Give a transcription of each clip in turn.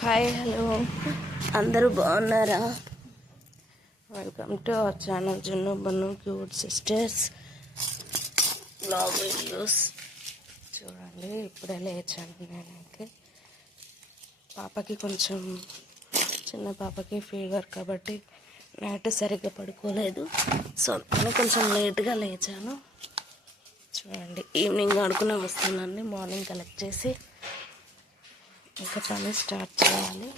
Hi hello అందరూ బాగున్నారా? Welcome to our channel Junnu Bunnu cute sisters blog videos. చూడండి, ఇప్పుడే లేచాను నేనైతే. పాపకి కొంచెం చిన్న పాపకి ఫీవర్ కాబట్టి నైట్ సరిగ్గా పడుకోలేదు. సో నేను కొంచెం లేట్గా లేచాను. చూడండి, ఈవినింగ్ ఆడుకునే వస్తున్నాను. మార్నింగ్ కలెక్ట్ చేసి ఇంకా పని స్టార్ట్ చేయాలి.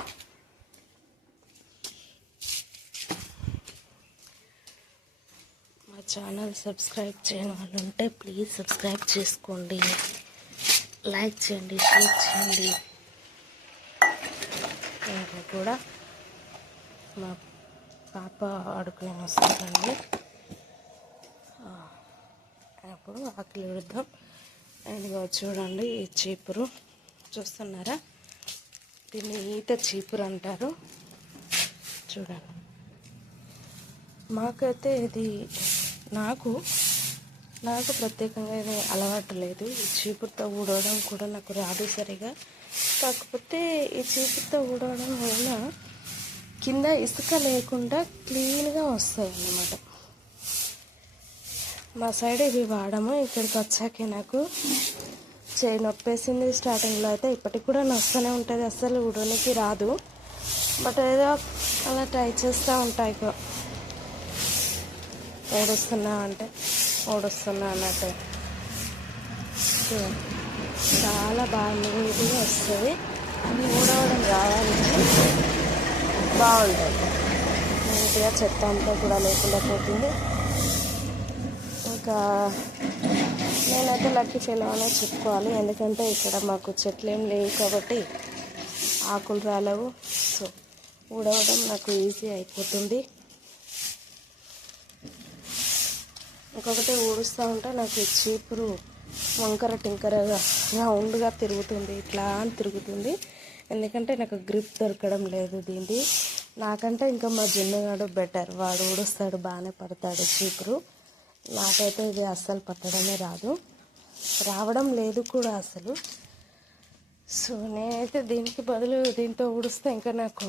మా ఛానల్ సబ్స్క్రైబ్ చేయని వాళ్ళు ఉంటే ప్లీజ్ సబ్స్క్రైబ్ చేసుకోండి, లైక్ చేయండి, షేర్ చేయండి. ఇంకా కూడా మా పాప ఆడుకునే వస్తుందండి. అప్పుడు ఆకలి విడుద్దాం. ఇదిగో చూడండి, ఈ చీపురు చూస్తున్నారా? దీన్ని ఈత చీపురు అంటారు. చూడండి, మాకైతే ఇది నాకు ప్రత్యేకంగా ఇది అలవాటు లేదు. ఈ చీపురుతో ఊడవడం కూడా నాకు రాదు సరిగా. కాకపోతే ఈ చీపురుతో ఊడవడం వల్ల కింద ఇసుక లేకుండా క్లీన్గా వస్తాయి అన్నమాట. మా సైడ్ ఇవి వాడము. ఇక్కడికి వచ్చాకే నాకు చేయి నొప్పేసింది. స్టార్టింగ్లో అయితే ఇప్పటికి కూడా నొస్తూనే ఉంటుంది, అస్సలు ఊడడానికి రాదు. బట్ ఏదో అలా ట్రై చేస్తూ ఉంటాయి. ఓడుస్తున్నా అంటే ఓడుస్తున్నా అన్నట్టు చాలా బాగా నీట్గా వస్తుంది. ఊడవడం రావడానికి బాగుంటుంది. నీట్గా చెత్త అంతా కూడా లేకుండా పోతుంది. ఇంకా నేనైతే లక్కీ ఫెలో అనే చెప్పుకోవాలి. ఎందుకంటే ఇక్కడ మాకు చెట్లు ఏం లేవు కాబట్టి ఆకులు రాలేవు. సో ఊడవడం నాకు ఈజీ అయిపోతుంది. ఇంకొకటి ఊడుస్తూ ఉంటే నాకు చీపురు వంకర టింకరగా రౌండ్గా తిరుగుతుంది, ఇట్లా అని తిరుగుతుంది. ఎందుకంటే నాకు గ్రిప్ దొరకడం లేదు దీన్ని. నాకంటే ఇంకా మా జున్నుగాడు బెటర్, వాడు ఊడుస్తాడు, బాగానే పడతాడు చీపురు. నాకైతే ఇది అస్సలు పట్టడమే రావడం లేదు కూడా అసలు. సో నేనైతే దీనికి బదులు దీంతో ఊడిస్తే ఇంకా నాకు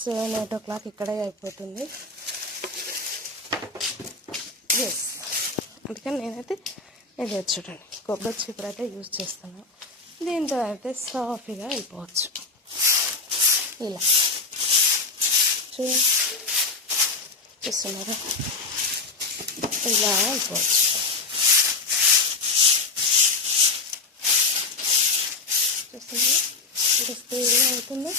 7-8 o'clock ఇక్కడే అయిపోతుంది. ఎస్, అందుకని నేనైతే ఇది చూడండి, కొబ్బరి చీపురు అయితే యూజ్ చేస్తాను. దీంతో అయితే సాఫీగా అయిపోవచ్చు. ఇలా చూస్తున్నారా? ఇలా అయిపోవచ్చు. చూస్తున్నా ఇది స్పీడ్గా అవుతుంది.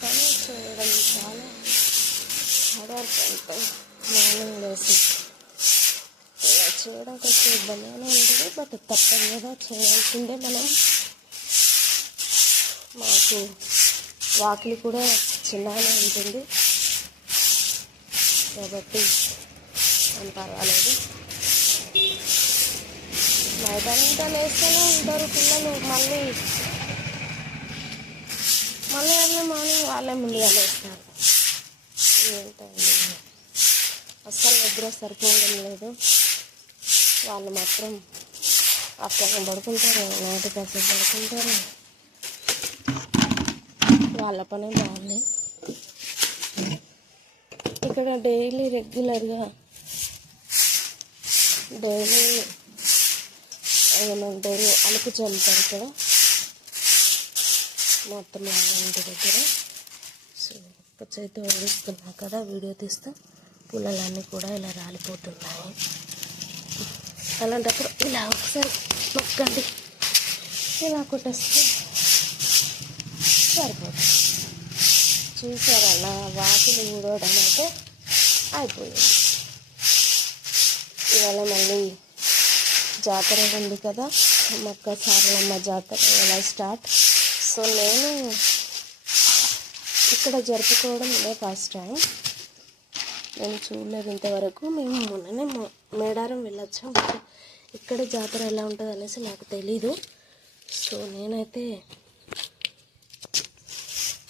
కానీ చేయడం చాలా హార్డ్ వర్క్. మార్నింగ్ లేసి ఇలా చేయడం కొంచెం ఇబ్బందిగానే ఉంటుంది. బట్ తప్పదు కదా, చేయాల్సిందే మనం. మాకు వాకిలి కూడా చిన్నగానే ఉంటుంది కాబట్టి ఏం పర్వాలేదు. మైదానంతా లేస్తూనే ఉంటారు పిల్లలు. మళ్ళీ ఎర్లీ మార్నింగ్ వాళ్ళే ముందుగా లేస్తారు. ఏంటండి, అస్సలు నిద్ర సరిపోవడం లేదు. వాళ్ళు మాత్రం ఆఫ్టర్నూన్ పడుకుంటారు, నైట్ కాసేపు పడుకుంటారు. వాళ్ళ పనే బాగుంది. ఇక్కడ డైలీ రెగ్యులర్గా ఏమంటారు అలుకు చల్లుతారు ఇక్కడ మొత్తం వాళ్ళ ఇంటి దగ్గర. సో ఒక్క చేతి ఓడిస్తున్నా కదా, వీడియో తీస్తే పుల్లలన్నీ కూడా ఇలా రాలిపోతున్నాయి. అలాంటప్పుడు ఇలా ఒకసారి నొక్కండి, ఇలా కొట్టేస్తే సరిపోతుంది. చూసారా, నా వాకిలి ఊడవడం అయితే అయిపోయింది. ఇవాళ మళ్ళీ జాతర ఉంది కదా, మక్క సారలమ్మ జాతర ఇలా స్టార్ట్. సో నేను ఇక్కడ జరుపుకోవడం ఇదే ఫస్ట్ టైం. నేను చూడలేదు ఇంతవరకు. మేము మొన్ననే మేడారం వెళ్ళొచ్చాం. ఇక్కడ జాతర ఎలా ఉంటుంది అనేసి నాకు తెలీదు. సో నేనైతే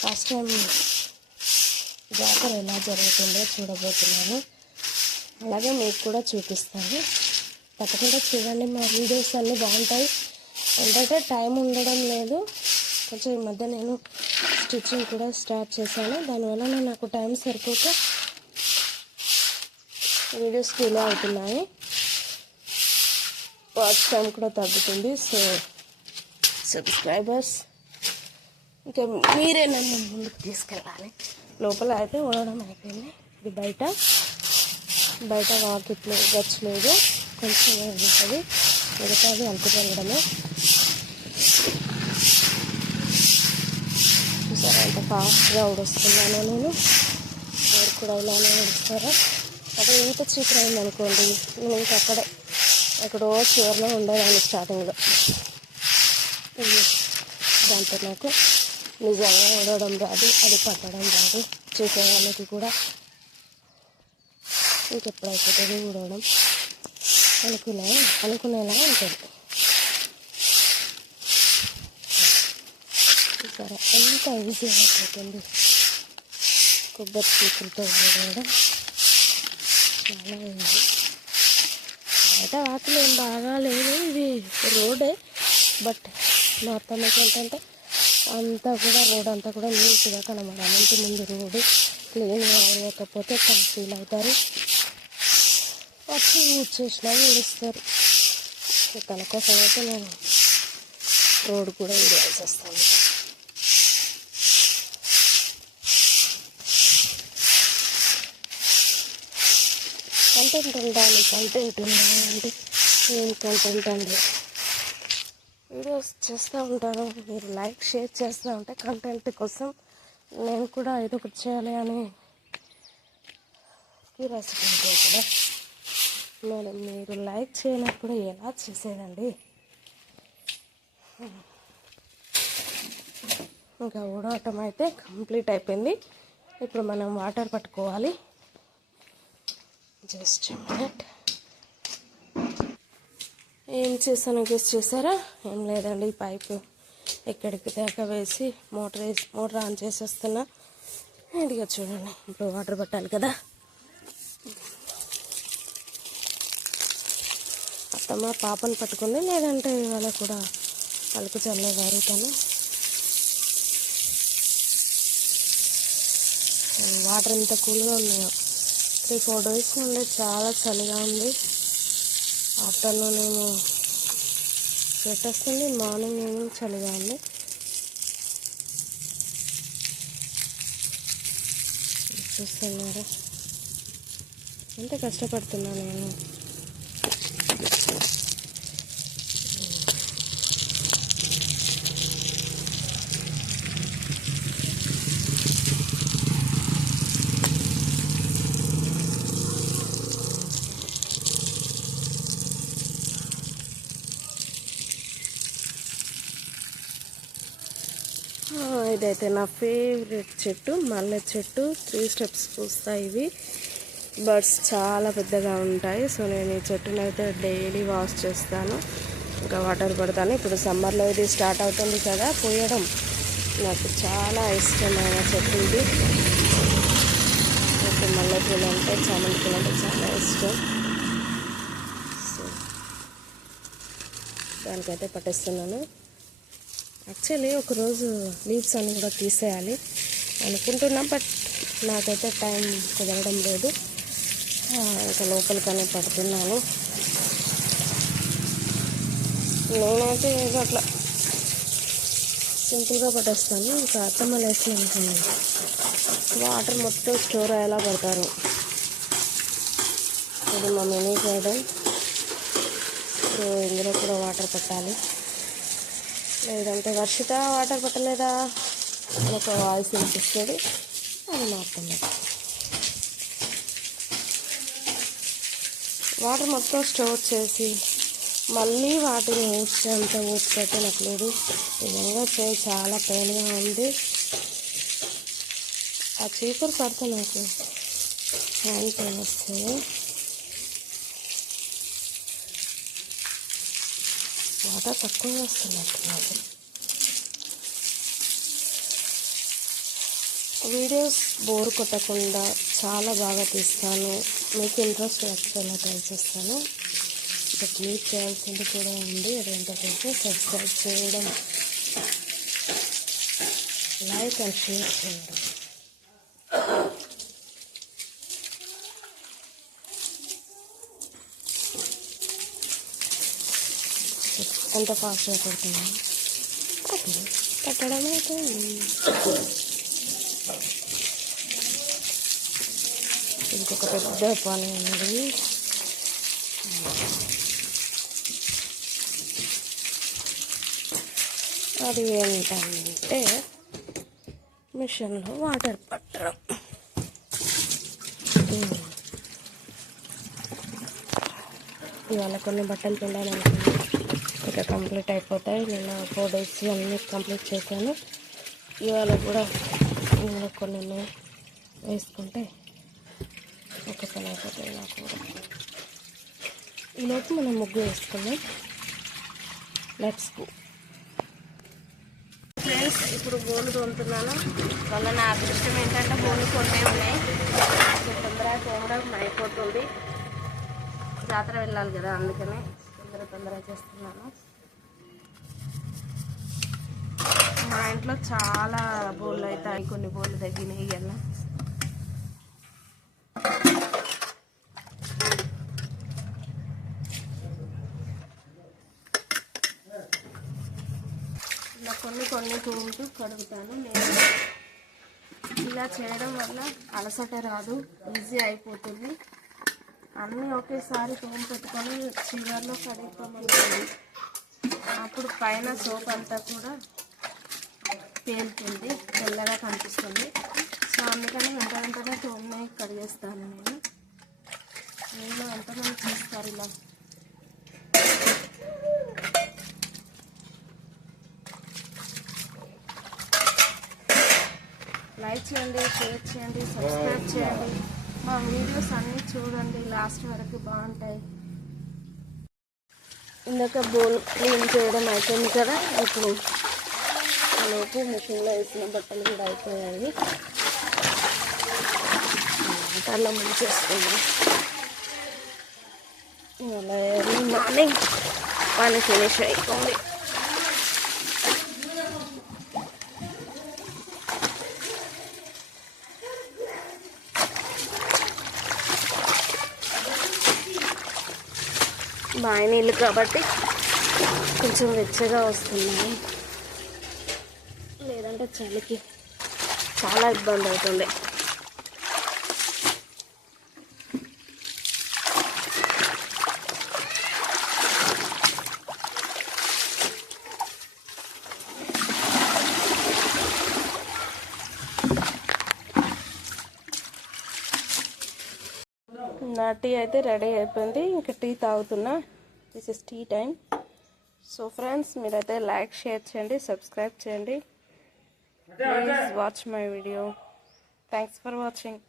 ఫస్ట్ టైం జాతర ఎలా జరుగుతుందో చూడబోతున్నాను. అలాగే మీకు కూడా చూపిస్తాను. తప్పకుండా చూడండి, మా వీడియోస్ అన్నీ బాగుంటాయి. ఏంటంటే టైం ఉండడం లేదు, కొంచెం ఈ మధ్య నేను స్టిచ్చింగ్ కూడా స్టార్ట్ చేశాను. దానివల్ల నాకు టైం సరిపోక వీడియోస్ డిలే అవుతున్నాయి, వాచ్ టైం కూడా తగ్గుతుంది. సో సబ్స్క్రైబర్స్ ఇంకా మీరే నన్ను ముందుకు తీసుకెళ్ళాలి. లోపల అయితే ఉండడం అయిపోయింది. ఇది బయట వాకిట్లో గచ్చలేదు, కొంచెం ఉంటుంది, మిగతాది అంటు వెళ్ళడమే. చూసారా ఎంత ఫాస్ట్గా ఉడుస్తున్నాను నేను. మీరు కూడా ఇలానే ఉడుస్తారా? అక్కడ ఈత చీకటి అయింది అనుకోండి, నేను ఇంకా ఎక్కడో చివరిలో ఉండేదాన్ని స్టార్టింగ్లో. దాంతో నాకు నిజంగా ఉడవడం రాదు, అది పట్టడం రాదు. చేసే వాళ్ళకి కూడా ఇంకెప్పుడైపోతుంది ఉడవడం అనుకునేలా ఉంటుంది. సరే ఎంత ఈజీగా అయిపోతుంది కొబ్బరి చీకులతో ఉడవడం, చాలా ఈజీ. బయట వాటిలో ఏం బాగా లేదు, ఇది రోడే. బట్ మా అత్తమ్మకి ఏంటంటే అంతా కూడా రోడ్ అంతా కూడా నీట్గా కనబడాలి. ఇంటి ముందు రోడ్డు క్లీన్గా అవ్వకపోతే ఫీల్ అవుతారు, వచ్చి ఊడ్చేసినా ఊడుస్తారు. తన కోసం అయితే నేను రోడ్ కూడా ఊడాల్సి వస్తుంది. కంటెంట్ ఉండాలి అంటే ఏం కంటెంట్ అండి. వీడియోస్ చేస్తూ ఉంటాను, మీరు లైక్ షేర్ చేస్తూ ఉంటే కంటెంట్ కోసం నేను కూడా ఏదో ఒకటి చేయాలి అని క్యూరియాసిటీ ఉంటుంది కదా. మీరు లైక్ చేయనప్పుడు ఎలా చేసేదండి? ఇంకా ఊడవటం అయితే కంప్లీట్ అయిపోయింది. ఇప్పుడు మనం వాటర్ పట్టుకోవాలి. Just minute. ఏం చేశాను గెస్ చేశారా? ఏం లేదండి, పైపు ఎక్కడికి దాకా వేసి మోటార్ ఆన్ చేసేస్తున్నా. ఇదిగా చూడండి, ఇప్పుడు వాటర్ పట్టాలి కదా. అత్తమ్మ పాపను పట్టుకుంది, లేదంటే ఇవాళ కూడా పలుకు చల్లేవారు తను. వాటర్ ఎంత కూల్గా ఉన్నాయో. 3-4 డేస్ నుండి చాలా చలిగా ఉంది. ఆఫ్టర్నూన్ ఏమో స్వెట్ వస్తుంది, మార్నింగ్ ఏమో చలిగా ఉంది. చూస్తున్నారా ఎంత కష్టపడుతున్నాను నేను. ఇదైతే నా ఫేవరెట్ చెట్టు, మల్లె చెట్టు. 3 స్టెప్స్ పూస్తాయి ఇవి. బర్డ్స్ చాలా పెద్దగా ఉంటాయి. సో నేను ఈ చెట్టును అయితే డైలీ వాష్ చేస్తాను, ఇంకా వాటర్ పడతాను. ఇప్పుడు సమ్మర్లో ఇది స్టార్ట్ అవుతుంది కదా పోయడం, నాకు చాలా ఇష్టమైన చెట్టు ఇది. నాకు మల్లె పూలు అంటే, చామంతి పూలు అంటే చాలా ఇష్టం. సో దానికైతే పట్టిస్తున్నాను. యాక్చువల్లీ ఒకరోజు లీవ్స్ అన్నీ కూడా తీసేయాలి అనుకుంటున్నాం, బట్ నాకైతే టైం కుదరడం లేదు. ఇంకా లోపలికనే పడుతున్నాను. నేనైతే ఏదో అట్లా సింపుల్గా పట్టేస్తాను. ఇంకా అత్తమ్మ వేసిన అనుకున్నాను, వాటర్ మొత్తం స్టోర్ అయ్యేలా పడతారు. ఇది మా మినీ గార్డెన్. సో ఇందులో కూడా వాటర్ పట్టాలి, లేదంటే వర్షిత వాటర్ పట్టలేదా అని ఒక వాయిస్ వినిపిస్తుంది, అది మాత్రమే. వాటర్ మొత్తం స్టోర్ చేసి మళ్ళీ వాటిని ఊడ్చేంత ఊడ్చిపెట్టి నాకు లేదు. నిజంగా చేయి చాలా పెయిన్గా ఉంది. ఆ చీపురు పడితే నాకు హ్యాండ్ పెయిన్ వస్తుంది. వాటర్ తక్కువ వస్తున్నట్టు నాకు. వీడియోస్ బోర్ కొట్టకుండా చాలా బాగా తీస్తాను, మీకు ఇంట్రెస్ట్ వచ్చేలా ట్రై చేస్తాను. బట్ మీరు చేయాల్సింది కూడా ఉంది. అదేంటంటే సబ్స్క్రైబ్ చేయడం, లైక్ అండ్ షేర్ చేయడం. ఎంత ఫాస్ట్గా పడుతున్నాను కట్టడం అయితే. ఇంకొక పెద్ద పని ఉంది. అది ఏంటంటే మిషన్లో వాటర్ పట్టడం. ఇవాళ కొన్ని బట్టలు పిండాలనుకున్నాను, ఇక కంప్లీట్ అయిపోతాయి. నేను 4 days అన్నీ కంప్లీట్ చేశాను. ఇవాళ కూడా కొన్ని వేసుకుంటే ఒక పని అయిపోతాయి నాకు కూడా. ఈలోపు మనం ముగ్గు వేసుకున్నాం. Let's go. ఫ్రెండ్స్, ఇప్పుడు బోలు తోముతున్నాను. వల్ల నా అదృష్టం ఏంటంటే బోలు కొన్నే ఉన్నాయి. తొందరగా తోమడం అయిపోతుంది. జాతర వెళ్ళాలి కదా, అందుకని తొందరగా చేస్తున్నాను. మా ఇంట్లో చాలా బోళ్ళు అవుతాయి, కొన్ని బోళ్ళు తగ్గినాయి ఇలా. ఇలా కొన్ని తోముతూ కడుగుతాను. నేను ఇలా చేయడం వల్ల అలసట రాదు, ఈజీ అయిపోతుంది. అన్నీ ఒకేసారి తోము పెట్టుకొని చివర్లో కడుగుతామనుకోండి, అప్పుడు పైన సోప్ అంతా కూడా పేలుతుంది, తెల్లగా కనిపిస్తుంది. సో అందుకని వెంటనే తోమనే కడిగేస్తాను నేను. నేను ఎంతమంది చేస్తారు ఇలా. లైక్ చేయండి, షేర్ చేయండి, సబ్స్క్రైబ్ చేయండి. మా వీడియోస్ అన్నీ చూడండి, లాస్ట్ వరకు బాగుంటాయి. ఇందాక బౌల్ క్లీన్ చేయడం అయిపోయింది కదా, ఇప్పుడు లోపు మిషన్లో వేసిన బట్టలు కూడా అయిపోయాయి. అలా ముంచేస్తున్నాం. అలా ఎర్లీ మార్నింగ్ పని ఫినిష్ అయిపోయింది. బావి నీళ్ళు కాబట్టి కొంచెం వెచ్చగా వస్తున్నాయి, లేదంటే చలికి చాలా ఇబ్బంది అవుతుంది. నా టీ అయితే రెడీ అయిపోయింది. ఇంకా టీ తాగుతున్నా. This is tea time. So friends, మీరైతే లైక్, షేర్ చేయండి, సబ్స్క్రైబ్ చేయండి. Please watch my video. Thanks for watching.